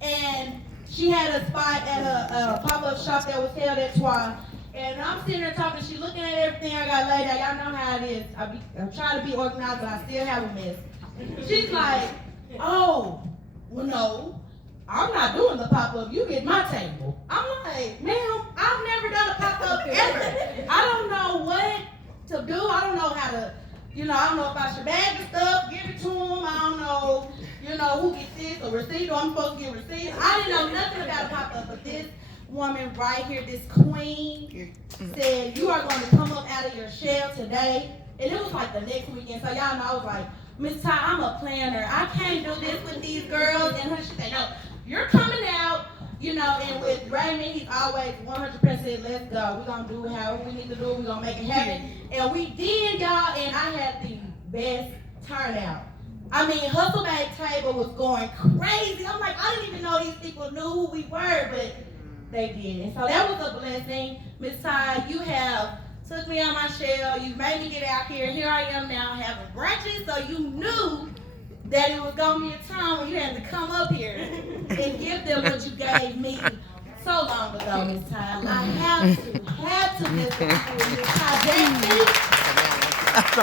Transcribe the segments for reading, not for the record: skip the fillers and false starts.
and she had a spot at a pop-up shop that was held at Twa. And I'm sitting there talking, she looking at everything I got laid out. Y'all know how it is. I'm trying to be organized, but I still have a mess. She's like, oh, well, no, I'm not doing the pop-up. You get my table. I'm like, ma'am, I've never done a pop-up ever. I don't know what to do. I don't know how to, I don't know if I should bag the stuff, give it to them. I don't know, who gets this or receipt, or I'm supposed to get receipts. I didn't know nothing about a pop-up, but this woman right here, this queen, said, you are going to come up out of your shell today. And it was like the next weekend. So y'all know, I was like, Miss Ty, I'm a planner. I can't do this with these girls. And she said, no, you're coming out. And with Raymond, he's always 100% let's go. We're going to do however we need to do. We're going to make it happen. And we did, y'all, and I had the best turnout. I mean, Hustle Bag Table was going crazy. I'm like, I didn't even know these people knew who we were, but they did. And so that was a blessing. Miss Ty, you have took me on my shell. You made me get out here. Here I am now having brunches, so you knew that it was going to be a time when you had to come up here and give them what you gave me so long ago, Miss Ty. I have to miss it for Miss Ty Jackson.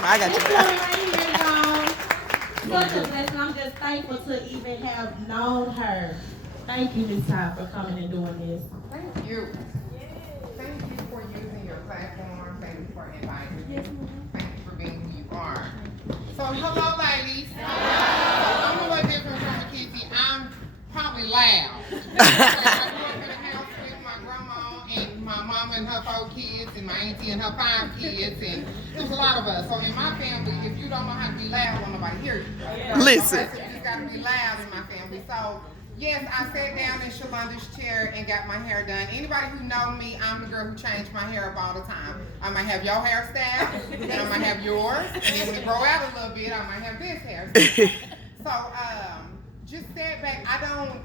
I got you. Right here, y'all. Such a blessing. I'm just thankful to even have known her. Thank you, Miss Ty, for coming and doing this. Thank you. Thank you for using your platform. Thank you for inviting me. Thank you for being who you are. So, hello, ladies. So, I'm a little different from Mackenzie. I'm probably loud. I grew up in a house with my grandma and my mama and her 4 kids and my auntie and her 5 kids, and there's a lot of us. So, in my family, if you don't know how to be loud, won't nobody hear you. Listen. So, you just got to be loud in my family. So, yes, I sat down in Shalonda's chair and got my hair done. Anybody who know me, I'm the girl who changed my hair up all the time. I might have your hairstyle, and I might have yours, and then when it grow out a little bit, I might have this hairstyle. So, just sat back. I don't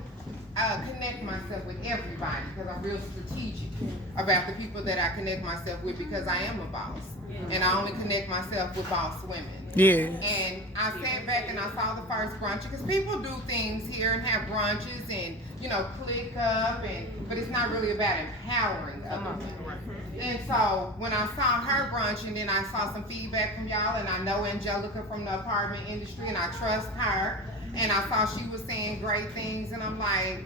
connect myself with everybody because I'm real strategic about the people that I connect myself with because I am a boss. And I only connect myself with boss women. Yeah. And I sat back and I saw the first brunch because people do things here and have brunches and click up but it's not really about empowering other women. And so when I saw her brunch and then I saw some feedback from y'all and I know Angelica from the apartment industry and I trust her and I saw she was saying great things and I'm like,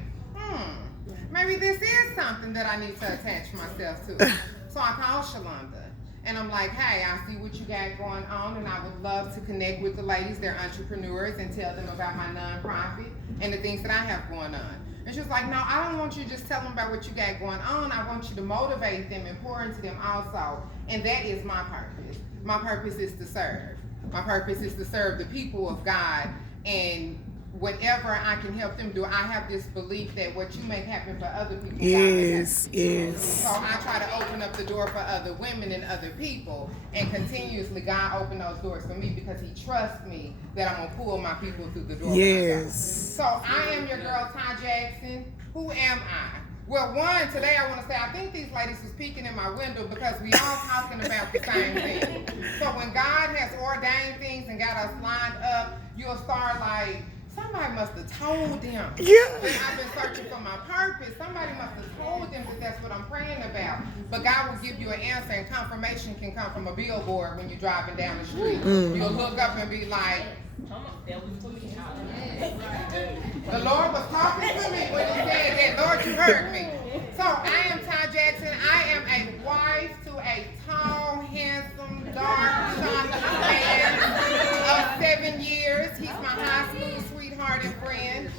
maybe this is something that I need to attach myself to. So I called Shalonda. And I'm like, hey, I see what you got going on, and I would love to connect with the ladies. They're entrepreneurs, and tell them about my nonprofit and the things that I have going on. And she was like, no, I don't want you to just tell them about what you got going on. I want you to motivate them and pour into them also. And that is my purpose. My purpose is to serve. My purpose is to serve the people of God. And whatever I can help them do, I have this belief that what you make happen for other people, yes. So I try to open up the door for other women and other people, and continuously God opened those doors for me because He trusts me that I'm gonna pull my people through the door. Yes. So I am your girl, Ty Jackson. Who am I? Well, one, today I want to say I think these ladies was peeking in my window because we all talking about the same thing. So when God has ordained things and got us lined up, you'll start like, somebody must have told them that I've been searching for my purpose. Somebody must have told them that that's what I'm praying about. But God will give you an answer, and confirmation can come from a billboard when you're driving down the street. You'll look up and be like, the Lord was talking to me when He said that. Lord, you heard me. So I am Ty Jackson. I am a wife to a tall, handsome, dark, chocolate man of 7 years. He's my high school sweetheart and friend.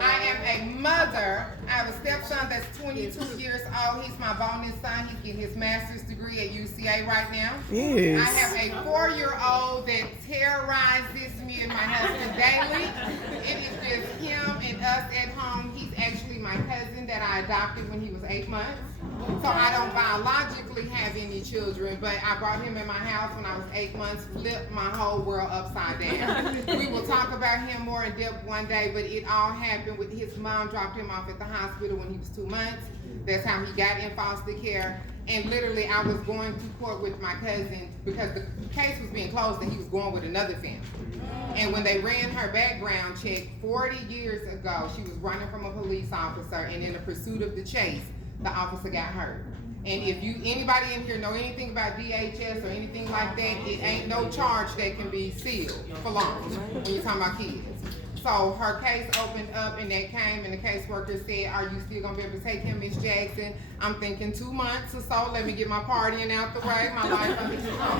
I am a mother. I have a stepson that's 22 years old. He's my bonus son. He's getting his master's degree at UCA right now. Yes. I have a 4-year-old that terrorizes me and my husband daily. It is just him and us at home. He's actually my cousin that I adopted when he was 8 months. So I don't biologically have any children, but I brought him in my house when I was 8 months, flipped my whole world upside down. We will talk about him more in depth one day, but it all happened with his mom dropped him off at the hospital when he was 2 months. That's how he got in foster care. And literally I was going to court with my cousin because the case was being closed and he was going with another family. And when they ran her background check 40 years ago, she was running from a police officer, and in the pursuit of the chase, the officer got hurt. And if anybody in here know anything about DHS or anything like that, it ain't no charge that can be sealed for long when you're talking about kids. So her case opened up and they came and the caseworker said, are you still gonna be able to take him, Miss Jackson? I'm thinking 2 months or so, let me get my partying out the way, my life under control.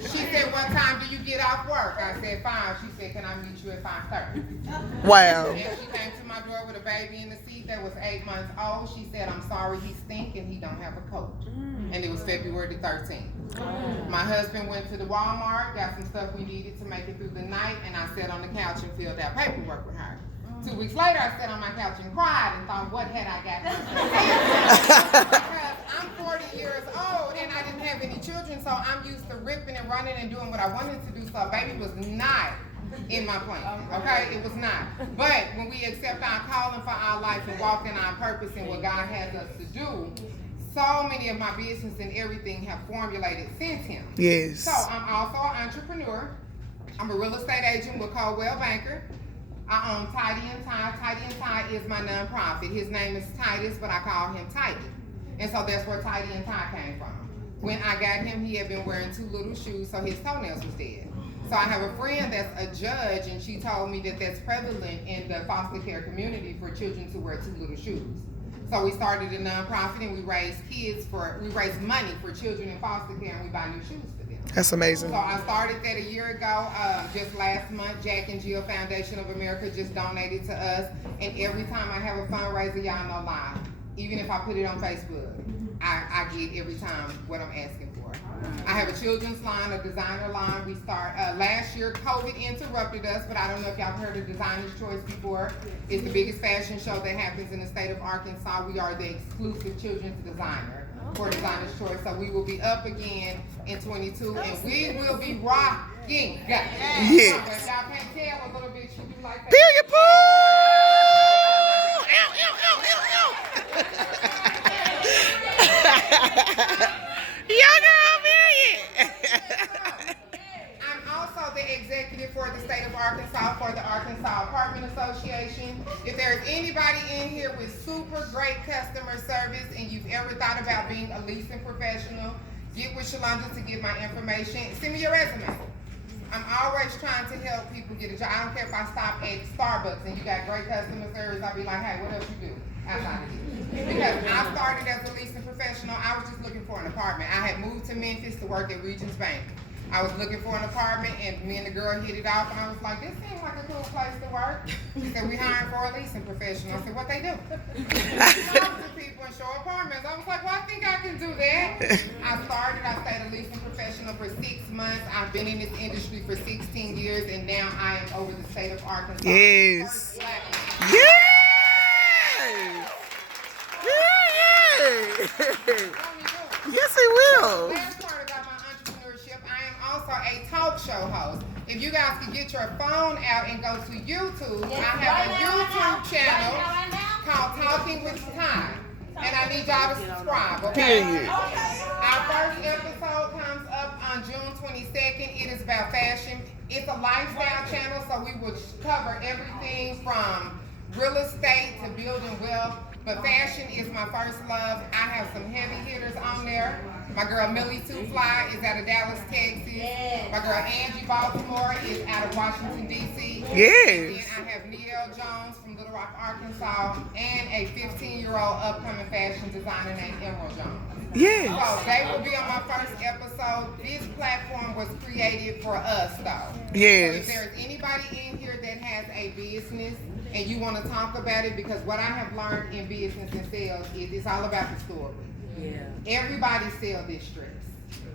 She said, what time do you get off work? I said 5. She said, can I meet you at 5:30? Wow. And she came to my door with a baby in the seat that was 8 months old. She said, I'm sorry, he's stinking, he don't have a coat. And it was February the 13th. My husband went to the Walmart, got some stuff we needed to make it through the night, and I sat on the couch and filled out paperwork with her. 2 weeks later, I sat on my couch and cried and thought, what had I got myself? Because I'm 40 years old and I didn't have any children, so I'm used to ripping and running and doing what I wanted to do, so a baby was not in my plan, okay? It was not. But when we accept our calling for our life and walk in our purpose and what God has us to do, so many of my business and everything have formulated since him. Yes. So I'm also an entrepreneur. I'm a real estate agent with Coldwell Banker. I own Tidy and Tie. Tidy and Tie is my nonprofit. His name is Titus, but I call him Tidy. And so that's where Tidy and Tie came from. When I got him, he had been wearing 2 little shoes, so his toenails was dead. So I have a friend that's a judge, and she told me that that's prevalent in the foster care community for children to wear 2 little shoes. So we started a nonprofit and we raise money for children in foster care, and we buy new shoes for them. That's amazing. So I started that a year ago. Just last month, Jack and Jill Foundation of America just donated to us. And every time I have a fundraiser, y'all know live. Even if I put it on Facebook, I get every time what I'm asking for. I have a children's line, a designer line. We start last year. COVID interrupted us, but I don't know if y'all heard of Designer's Choice before. It's the biggest fashion show that happens in the state of Arkansas. We are the exclusive children's designer for Designer's Choice. So we will be up again in 22, and we will be rocking. Yes. If y'all can't tell a little bit, she do like that. Period, poo! Ow, ow, ow, ow, ow. Young girl, period. I'm also the executive for the state of Arkansas for the Arkansas Apartment Association. If there's anybody in here with super great customer service and you've ever thought about being a leasing professional, get with Shalonda to get my information. Send me your resume. I'm always trying to help people get a job. I don't care if I stop at Starbucks and you got great customer service, I'll be like, hey, what else you do outside of this? Because I started as a leasing professional, I was just looking for an apartment. I had moved to Memphis to work at Regions Bank. I was looking for an apartment, and me and the girl hit it off, and I was like, this seems like a cool place to work. She said, we hiring for a leasing professional. I said, what they do? Talk to people and show apartments. I was like, well, I think I can do that. I stayed a leasing professional for 6 months. I've been in this industry for 16 years, and now I am over the state of Arkansas. Yes. Yes. Yes, it will. Last part about my entrepreneurship, I am also a talk show host. If you guys could get your phone out and go to YouTube, I have a YouTube channel called Talking with Ty. And I need y'all to subscribe, okay? Our first episode comes up on June 22nd. It is about fashion. It's a lifestyle channel, so we will cover everything from real estate to building wealth. But fashion is my first love. I have some heavy hitters on there. My girl Millie Too Fly is out of Dallas, Texas. My girl Angie Baltimore is out of Washington, D.C. Yes. And I have Neil Jones from Little Rock, Arkansas, and a 15-year-old upcoming fashion designer named Emerald Jones. Yes. So they will be on my first episode. This platform was created for us, though. Yes. So if there's anybody in here that has a business and you want to talk about it, because what I have learned in business and sales is it's all about the story. Yeah. Everybody sell distress.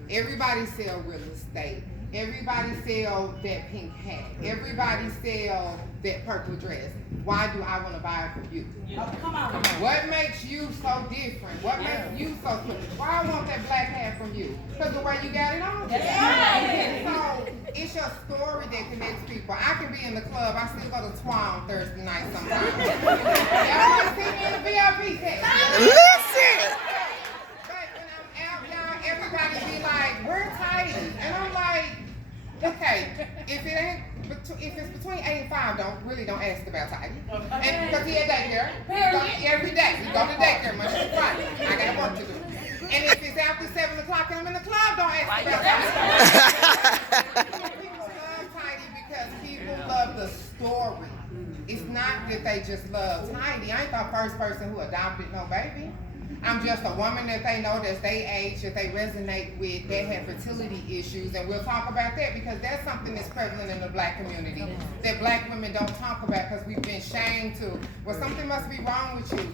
Everybody sell real estate. Everybody sell that pink hat. Everybody sell that purple dress. Why do I want to buy it from you? Oh, come on. What makes you so different? What makes you so special? Why I want that black hat from you? Because the way you got it on. That's right. So it's your story that connects people. I can be in the club. I still go to Twa on Thursday night sometimes. Y'all want to see me in the VIP tent? Listen. But when I'm out, y'all, everybody be like, "We're tight," and I'm like, okay, if it's between 8 and 5, don't ask about Tidy. And because he at daycare, every day. We go to daycare Monday through Friday. I got work to do. And if it's after 7 o'clock and I'm in the club, don't ask about Tidy. People love Tidy because people love the story. It's not that they just love Tidy. I ain't the first person who adopted no baby. I'm just a woman that they know that's their age, that they resonate with, that have fertility issues, and we'll talk about that because that's something that's prevalent in the black community that black women don't talk about because we've been shamed to. Well, something must be wrong with you.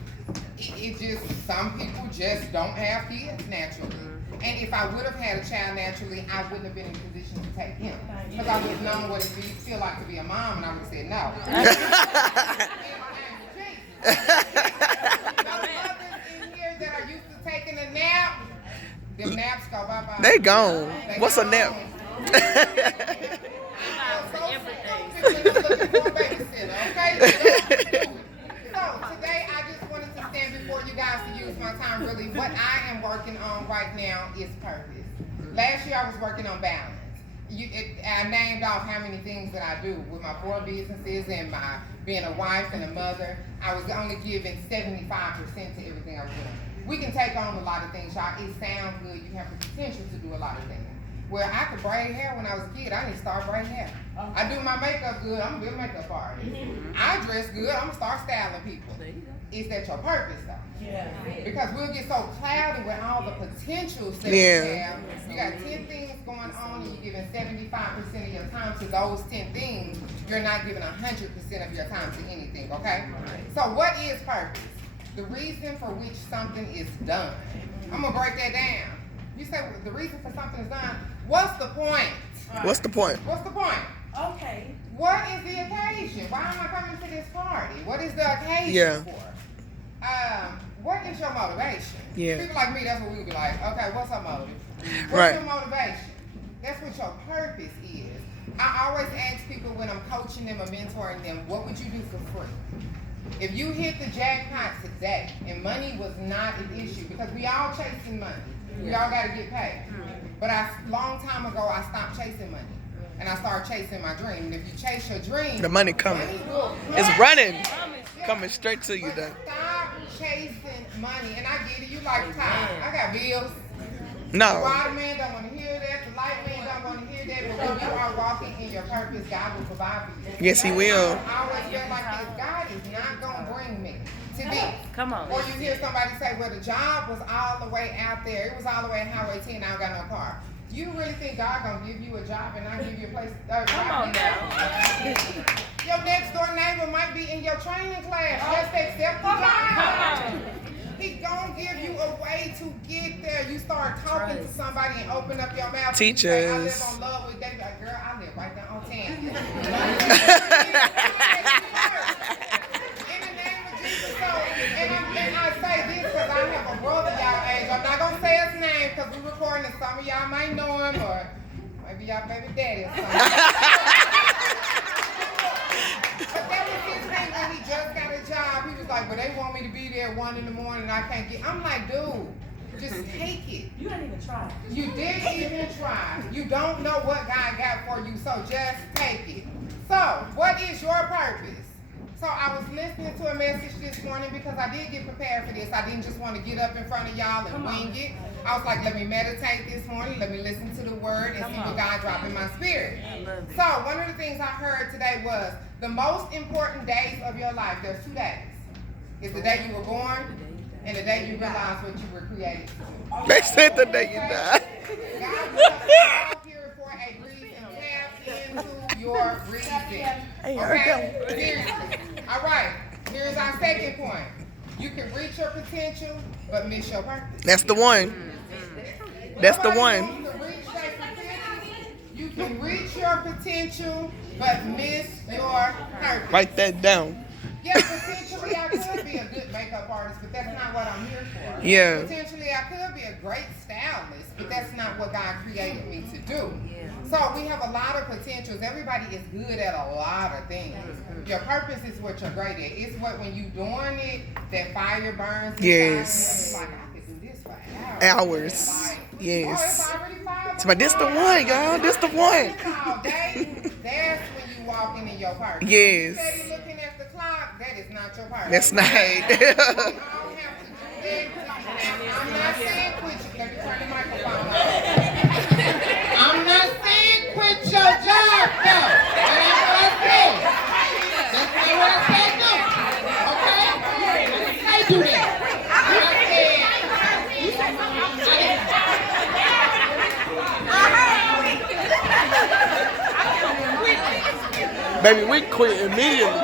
It just, some people just don't have kids naturally. And if I would have had a child naturally, I wouldn't have been in a position to take him. Because I would have known what it feel like to be a mom, and I would have said no. That are used to taking a nap, them naps go bye-bye. They gone. What's a nap? So today I just wanted to stand before you guys to use my time really. What I am working on right now is purpose. Last year I was working on balance. I named off how many things that I do with my 4 businesses and my being a wife and a mother. I was only giving 75% to everything I was doing. We can take on a lot of things, y'all. It sounds good. You have the potential to do a lot of things. Where I could braid hair when I was a kid, I didn't start braiding hair. I do my makeup good. I'm a good makeup artist. I dress good. I'm gonna start styling people. Is that your purpose though? Yeah. Because we'll get so clouded with all the potentials that you have. You got 10 things going on and you're giving 75% of your time to those 10 things. You're not giving 100% of your time to anything, okay? So what is purpose? The reason for which something is done. I'm gonna break that down. You say the reason for something is done. What's the point? What's the point? What's the point? Okay. What is the occasion? Why am I coming to this party? What is the occasion for? What is your motivation? Yeah. People like me, that's what we would be like, okay, what's our motive? What's Right. your motivation? That's what your purpose is. I always ask people when I'm coaching them or mentoring them, what would you do for free? If you hit the jackpot today and money was not an issue, because we all chasing money. We all got to get paid. But long time ago, I stopped chasing money. And I started chasing my dream. And if you chase your dream, The money coming. will It's come. running. Yeah. Coming straight to you, But though. stop chasing money. And I get it. You like time. I got bills. The No. water man don't want to hear that. The light man don't want to hear that. But when you are walking in your purpose, God will provide for you. Yes, He will. I always feel like this. God is not going to bring me to this. Come on. Or you hear somebody say, well, the job was all the way out there. It was all the way on Highway 10. I don't got no car. You really think God gonna give you a job and not give you a place? Come on now. Your next door neighbor might be in your training class. Just accept the job. He gonna give you a way to get there. You start talking to somebody and open up your mouth. Teachers. Say, I live on Love with David. Like, girl, I live right down on 10. In the name of Jesus. So, and I say this because I have a brother y'all age. I'm not gonna say his name because we're recording and some of y'all might know him or maybe y'all baby daddy or something. But that was his thing when he just got a job. He was like, but they want me to be there at 1 a.m. and I can't get. I'm like, dude, just take it. You didn't even try. You didn't even try. You don't know what God got for you, so just take it. So, what is your purpose? So I was listening to a message this morning because I did get prepared for this. I didn't just want to get up in front of y'all and wing it. I was like, let me meditate this morning. Let me listen to the word and see what God dropped in my spirit. So one of the things I heard today was the most important days of your life. There's 2 days. It's the day you were born and the day you realized what you were created to do. They said the day you died. God put us all here for a reason. Tap into your reason. Okay? Seriously. All right. Here's our second point. You can reach your potential, but miss your purpose. That's the one. That's the Nobody one. wants to reach their potential. You can reach your potential, but miss your purpose. Write that down. Yeah, potentially I could be a good makeup artist, but that's not what I'm here for. Yeah. Potentially I could be a great stylist, but that's not what God created me to do. So we have a lot of potentials. Everybody is good at a lot of things. Your purpose is what you're great at. It's what when you doing it, that fire burns inside Yes. you, and it's like, I could do this for hours. Hours. Like, Yes. oh, it's already 5 But this the one, y'all. This the one. all day, that's when you walking in your purpose. Yes. You steady looking at the clock, that is not your purpose. That's not. We all have to do that. I'm not saying quit you. Let me turn the microphone on. I'm not saying quit your job, though. That ain't what I said. That's not what I said, no. Okay? I do that. Baby, we quit immediately.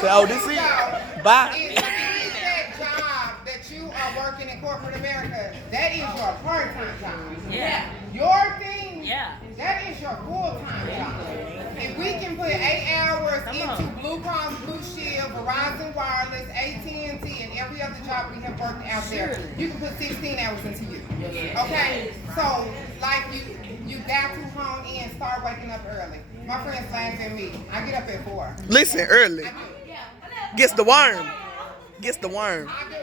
Say, oh, this it? Bye. Is that job that you are working in corporate America, that is your part-time job. Yeah. Your thing, Yeah. that is your full-time job. If we can put 8 hours into Blue Cross Blue Shield, Verizon Wireless, AT&T, and every other job we have worked out there, you can put 16 hours into you. Okay? So, like you got to hone in, start waking up early. My friends laugh at me. I get up at 4. Listen, early. I do. Gets the worm. Gets the worm. I do.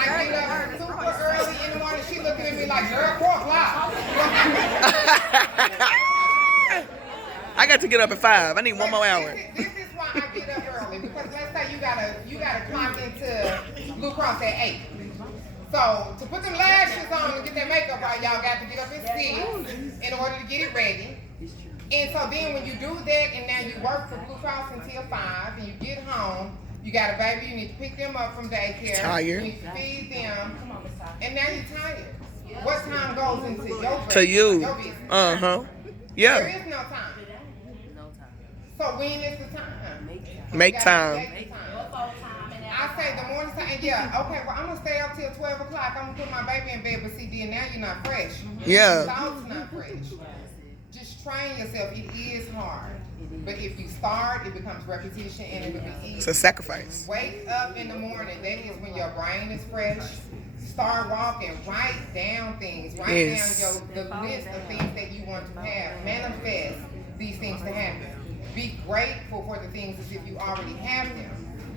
I get up super early in the morning. She looking at me like, girl, 4 o'clock. I got to get up at 5. I need one more hour. This is why I get up early, because let's say you gotta clock into Blue Cross at 8. So to put them lashes on and get that makeup right, y'all got to get up at 6 in order to get it ready. And so then when you do that and now you work for Blue Cross until 5 and you get home, you got a baby, you need to pick them up from daycare. Tired. You need to feed them. And now you're tired. What time goes into your business? To you. Your business? Uh-huh. There Yeah. is no time. So when is the time? Make You gotta time. make the I say the morning time, yeah, okay, well, I'm gonna stay up till 12 o'clock. I'm gonna put my baby in bed, but see, then now you're not fresh. Yeah. Thoughts not fresh. Just train yourself. It is hard. But if you start, it becomes repetition and it'll be easy. It's a sacrifice. Wake up in the morning. That is when your brain is fresh. Start walking. Write down things. Write Yes. down the list of things that you want to have. Manifest these things to happen. Be grateful for the things as if you already have them.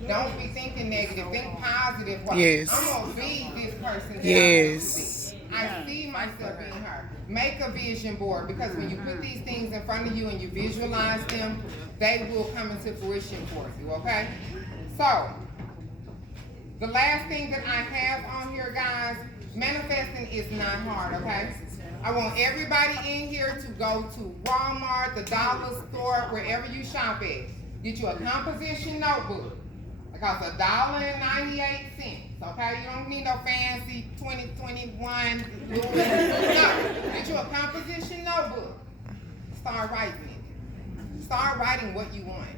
Don't be thinking negative. Think positive. Well, Yes. I'm going to be this person that Yes. I see myself being her. Make a vision board, because when you put these things in front of you and you visualize them, they will come into fruition for you, okay? So, the last thing that I have on here, guys, manifesting is not hard, okay? I want everybody in here to go to Walmart, the dollar store, wherever you shop at. Get you a composition notebook. It costs $1.98, okay? You don't need no fancy 2021. No, get you a composition notebook. Start writing it. Start writing what you want.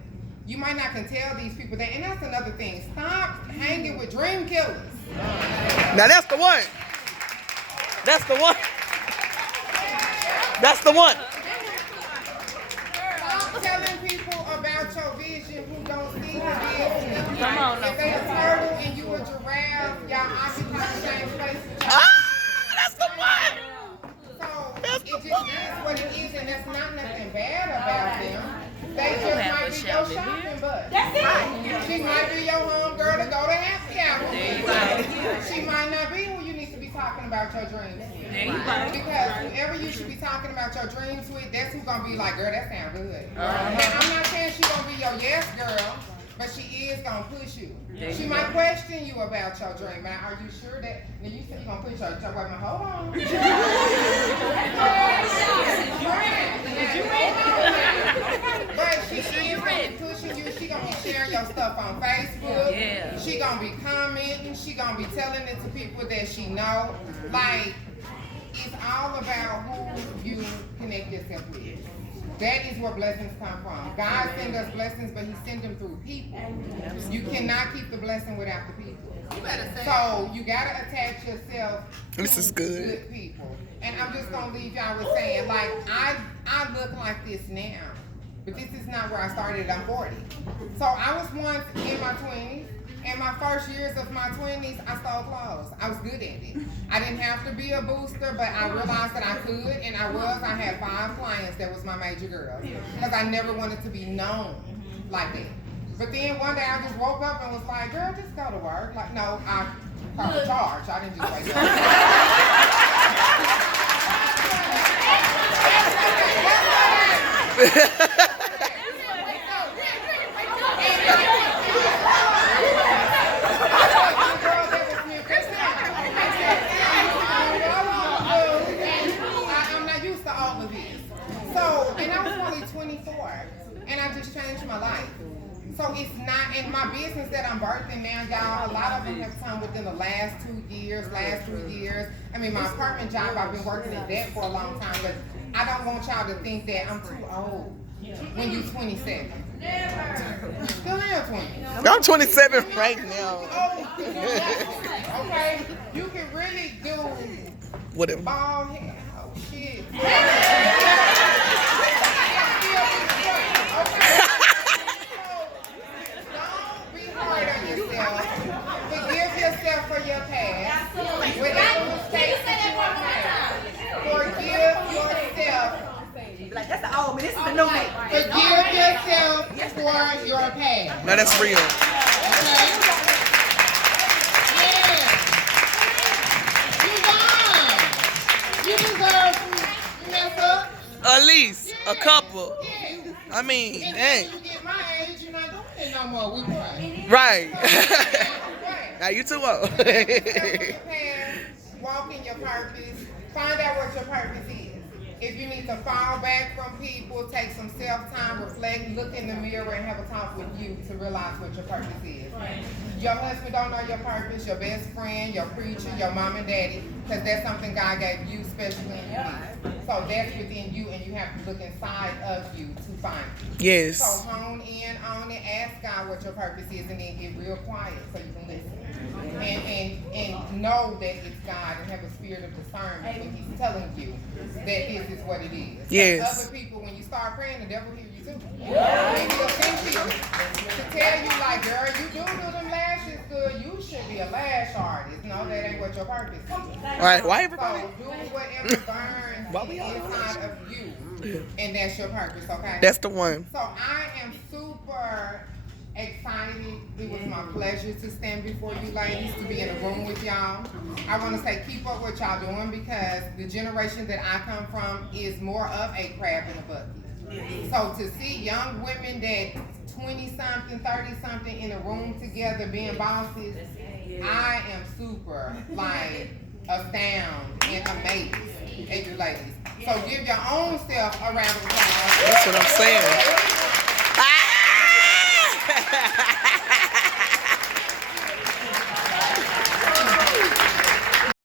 You might not can tell these people that, and that's another thing. Stop hanging with dream killers. Now that's the one. That's the one. That's the one. Stop telling people about your vision who don't see the vision. Come on, If they a turtle and you a giraffe, y'all occupy the same place. That's the one. So it just is what it is, and that's not nothing bad about them. They just might be your shopping buddy. That's it. She might be your home girl to go to happy hour with. She might not be who you need to be talking about your dreams with. Because whoever you should be talking about your dreams with, that's who's gonna be like, girl, that sounds good. And I'm not saying she's gonna be your yes girl, but she is gonna push you. She might question you about your dream. Now, are you sure that? Now you said you're gonna push her. Wait a minute, hold on. But she is gonna be pushing you. She gonna be sharing your stuff on Facebook. Yeah. She gonna be commenting. She gonna be telling it to people that she know. Like, it's all about who you connect yourself with. That is where blessings come from. God sends us blessings, but He sends them through people. You cannot keep the blessing without the people. So you gotta attach yourself to This is good. good people. And I'm just gonna leave y'all with saying, like, I look like this now, but this is not where I started. I'm 40. So I was once in my 20s. In my first years of my 20s, I stole clothes. I was good at it. I didn't have to be a booster, but I realized that I could, and I had 5 clients that was my major girls, because I never wanted to be known like that. But then one day I just woke up and was like, girl, just go to work. Like, no, I called a charge. I didn't just wake up. I'm not used to all of this. So, and I was only 24, and I just changed my life. So it's not, in my business that I'm birthing now, y'all, a lot of them have come within the last 3 years. I mean, my apartment job, I've been working at that for a long time, but I don't want y'all to think that I'm too old when you're 27. Never. You still am 20. I'm 27 right now. Oh, okay. You can really do Whatever. bald head. Oh, shit. Forgive yourself for your past. Whatever mistakes that you have made. Forgive yourself. Like, that's the old, but this is the new me. Forgive yourself for your past. No, that's real. Okay? Yeah. You deserve to mess up. At least a couple. Yeah. I mean, And dang. when you get my age, you're not doing it no more. We right. Right. Right. Now you too old. Walk in your purpose. Find out what your purpose is. If you need to fall back from people, take some self-time, reflect, look in the mirror, and have a talk with you to realize what your purpose is. Right. Your husband don't know your purpose, your best friend, your preacher, your mom and daddy, because that's something God gave you, especially in your life. So that's within you, and you have to look inside of you to find it. Yes. So hone in on it, ask God what your purpose is, and then get real quiet so you can listen. And know that it's God, and have a spirit of discernment when He's telling you that this is what it is. Yes. Other people, when you start praying, the devil hears you too. And he'll send people to tell you, like, girl, you do them lashes good. You should be a lash artist. No, that ain't what your purpose is. All right. Why everybody? So do whatever burns inside of you, and that's your purpose. Okay. That's the one. So I am super excited. It was my pleasure to stand before you ladies, to be in a room with y'all. I want to say keep up what y'all doing, because the generation that I come from is more of a crab in a bucket. So to see young women that 20-something, 30-something in a room together being bosses, I am super, like, astounded and amazed at you ladies. So give your own self a round of applause. That's what I'm saying. Ah!